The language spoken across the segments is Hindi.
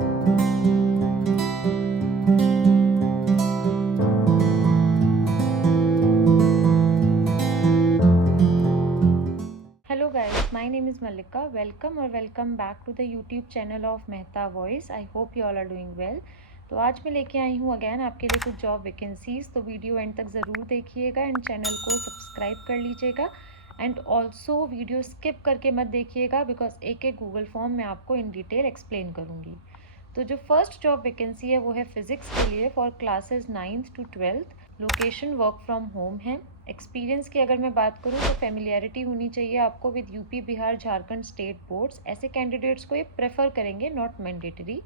Hello guys, my name is Malika. Welcome back to the YouTube channel of Mehta Voice. I hope you all are doing well. तो आज मैं लेके आई हूँ अगेन आपके लिए कुछ जॉब वैकेंसीज, तो वीडियो एंड तक ज़रूर देखिएगा एंड चैनल को सब्सक्राइब कर लीजिएगा एंड ऑल्सो वीडियो स्किप करके मत देखिएगा बिकॉज एक एक गूगल फॉर्म मैं आपको इन डिटेल एक्सप्लेन करूँगी। तो जो फर्स्ट जॉब वैकेंसी है वो है फिजिक्स के लिए for classes 9th to 12th। Location work from home है। एक्सपीरियंस की अगर मैं बात करूँ तो फेमिलियरिटी होनी चाहिए आपको with UP Bihar Jharkhand state boards. ऐसे कैंडिडेट्स को ये प्रेफर करेंगे, नॉट मैंडेटरी।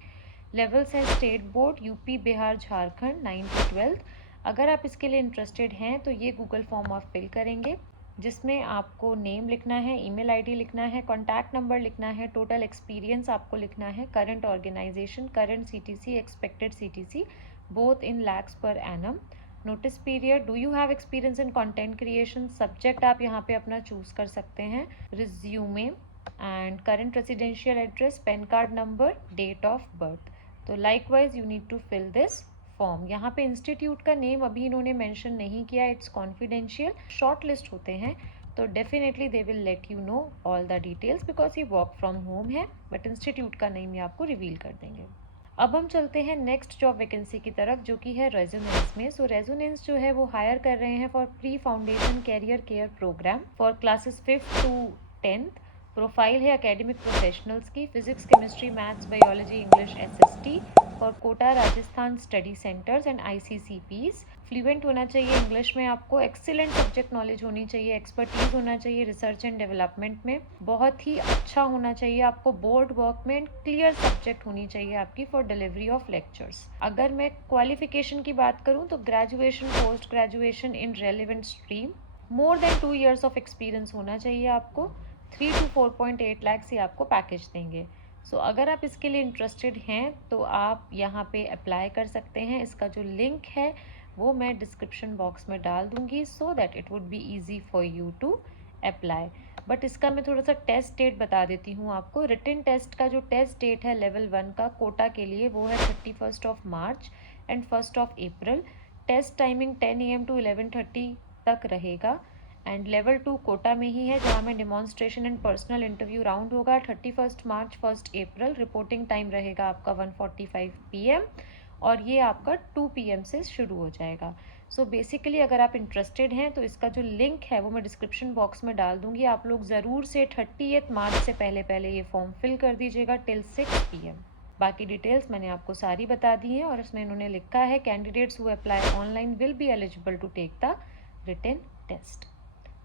लेवल्स है state board, UP Bihar Jharkhand 9th to 12th। अगर आप इसके लिए इंटरेस्टेड हैं तो ये गूगल फॉर्म आप फिल करेंगे जिसमें आपको नेम लिखना है, ईमेल आईडी लिखना है, कॉन्टैक्ट नंबर लिखना है, टोटल एक्सपीरियंस आपको लिखना है, current organisation, current CTC, expected CTC, both in lakhs per annum. Notice period, do you have experience in content creation, subject आप यहाँ पे अपना चूज कर सकते हैं, resume and current residential address, PAN card number, date of birth. तो likewise you need to fill this form. यहाँ पे इंस्टीट्यूट का नेम अभी इन्होंने मेंशन नहीं किया, इट्स कॉन्फिडेंशियल। शॉर्ट लिस्ट होते हैं तो definitely they will let you know all the details because ये वर्क फ्रॉम होम है, बट इंस्टीट्यूट का नेम ये आपको रिवील कर देंगे। अब हम चलते हैं नेक्स्ट जॉब वैकेंसी की तरफ जो कि है रेजोनेंस में। सो रेजोनेंस जो है वो हायर कर रहे हैं for pre foundation career care programme for classes 5th to 10th। Profile है एकेडमिक प्रोफेशनल्स की, physics chemistry maths biology English SST for Kota Rajasthan study centres and ICCPs. Fluent होना चाहिए इंग्लिश में आपको, एक्सीलेंट सब्जेक्ट नॉलेज होनी चाहिए, एक्सपर्टीज होना चाहिए रिसर्च एंड डेवलपमेंट में, बहुत ही अच्छा होना चाहिए आपको बोर्ड वर्क में, क्लियर सब्जेक्ट होनी चाहिए आपकी फॉर डिलीवरी ऑफ लेक्चर्स। अगर मैं क्वालिफिकेशन की बात करूँ तो graduation, post graduation in relevant stream, more than 2 years of experience होना चाहिए आपको। 3 to 4.8 lakhs ही आपको पैकेज देंगे। सो अगर आप इसके लिए इंटरेस्टेड हैं तो आप यहाँ पे अप्लाई कर सकते हैं। इसका जो लिंक है वो मैं डिस्क्रिप्शन बॉक्स में डाल दूँगी so that it would be easy for you to apply. But इसका मैं थोड़ा सा टेस्ट डेट बता देती हूँ आपको। रिटन टेस्ट का जो टेस्ट डेट है लेवल 1 का कोटा के लिए वो है 31st March and 1st April। Test timing 10 AM to 11:30 तक रहेगा एंड लेवल 2 कोटा में ही है जहाँ में demonstration and personal interview round होगा 31st March 1st April। Reporting time रहेगा आपका 1:45 PM और ये आपका 2 PM से शुरू हो जाएगा। सो बेसिकली अगर आप इंटरेस्टेड हैं तो इसका जो लिंक है वो मैं डिस्क्रिप्शन बॉक्स में डाल दूँगी। आप लोग ज़रूर से 30th March से पहले पहले ये फॉर्म फिल कर दीजिएगा टिल 6 PM। बाकी डिटेल्स मैंने आपको सारी बता दी हैं और इसमें इन्होंने लिखा है candidates who apply online will be eligible to take the written test.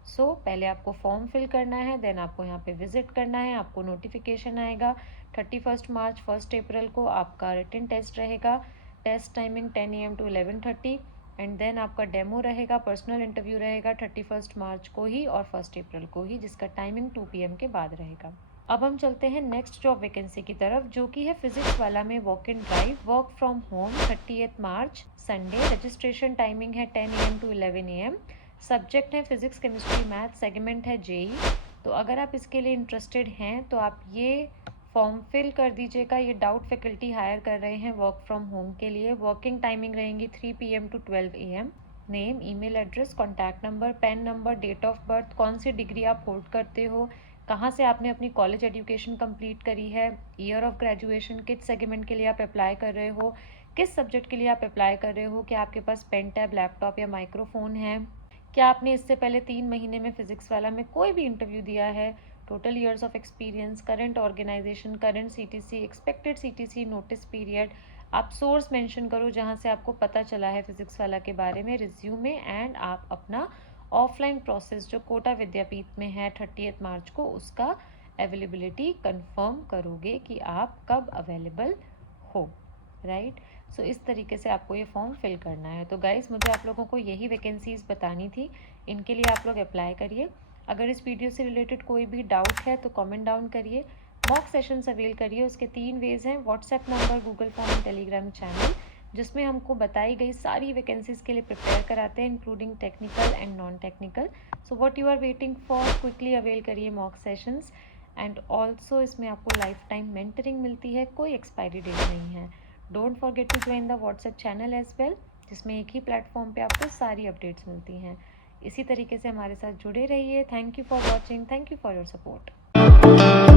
So पहले आपको फॉर्म फिल करना है, देन आपको यहाँ पे विजिट करना है, आपको नोटिफिकेशन आएगा 31st March 1st April को आपका रिटन टेस्ट रहेगा। Test timing 10 AM to 11:30 and then आपका डेमो रहेगा, पर्सनल इंटरव्यू रहेगा 31st March को ही और 1st April को ही, जिसका टाइमिंग 2 PM के बाद रहेगा। अब हम चलते हैं नेक्स्ट जॉब वैकेंसी की तरफ जो कि है फिजिक्स वाला में walk in drive, work from home, 30th March Sunday. Registration timing है 10 AM to 11 AM। सब्जेक्ट है फिजिक्स केमिस्ट्री मैथ, सेगमेंट है जेई। तो अगर आप इसके लिए इंटरेस्टेड हैं तो आप ये फॉर्म फिल कर दीजिएगा। ये डाउट फैकल्टी हायर कर रहे हैं वर्क फ्रॉम होम के लिए। वर्किंग टाइमिंग रहेंगी 3 PM to 12 AM। Name, email address, contact number, PAN number, date of birth, कौन सी डिग्री आप होल्ड करते हो, कहाँ से आपने अपनी कॉलेज एजुकेशन कंप्लीट करी है, ईयर ऑफ ग्रेजुएशन, किस सेगमेंट के लिए आप अप्लाई कर रहे हो, किस सब्जेक्ट के लिए आप अप्लाई कर रहे हो, क्या आपके पास पेन टैब, लैपटॉप या माइक्रोफोन है, क्या आपने इससे पहले 3 महीने में फिजिक्स वाला में कोई भी इंटरव्यू दिया है, total years of experience, current organisation, current CTC, expected CTC, notice period. आप सोर्स मेंशन करो जहाँ से आपको पता चला है फिजिक्स वाला के बारे में, रिज्यूमे एंड आप अपना ऑफलाइन प्रोसेस जो कोटा विद्यापीठ में है 30th March को उसका अवेलेबिलिटी कंफर्म करोगे कि आप कब अवेलेबल हो, राइट। सो इस तरीके से आपको ये फॉर्म फिल करना है। तो गाइस मुझे आप लोगों को यही वैकेंसीज़ बतानी थी, इनके लिए आप लोग अप्लाई करिए। अगर इस वीडियो से रिलेटेड कोई भी डाउट है तो कमेंट डाउन करिए। मॉक सेशंस अवेल करिए, उसके 3 वेज हैं, WhatsApp number, Google form and Telegram channel, जिसमें हमको बताई गई सारी वैकेंसीज़ के लिए प्रिपेयर कराते हैं including technical and non technical. So what you are waiting for, quickly avail करिए मॉक सेशंस एंड ऑल्सो इसमें आपको लाइफ टाइम मेंटरिंग मिलती है, कोई एक्सपायरी डेट नहीं है। Don't forget to join the WhatsApp channel as well, जिसमें एक ही प्लेटफॉर्म पे आपको सारी अपडेट्स मिलती हैं। इसी तरीके से हमारे साथ जुड़े रहिए। Thank you for watching, thank you for your support.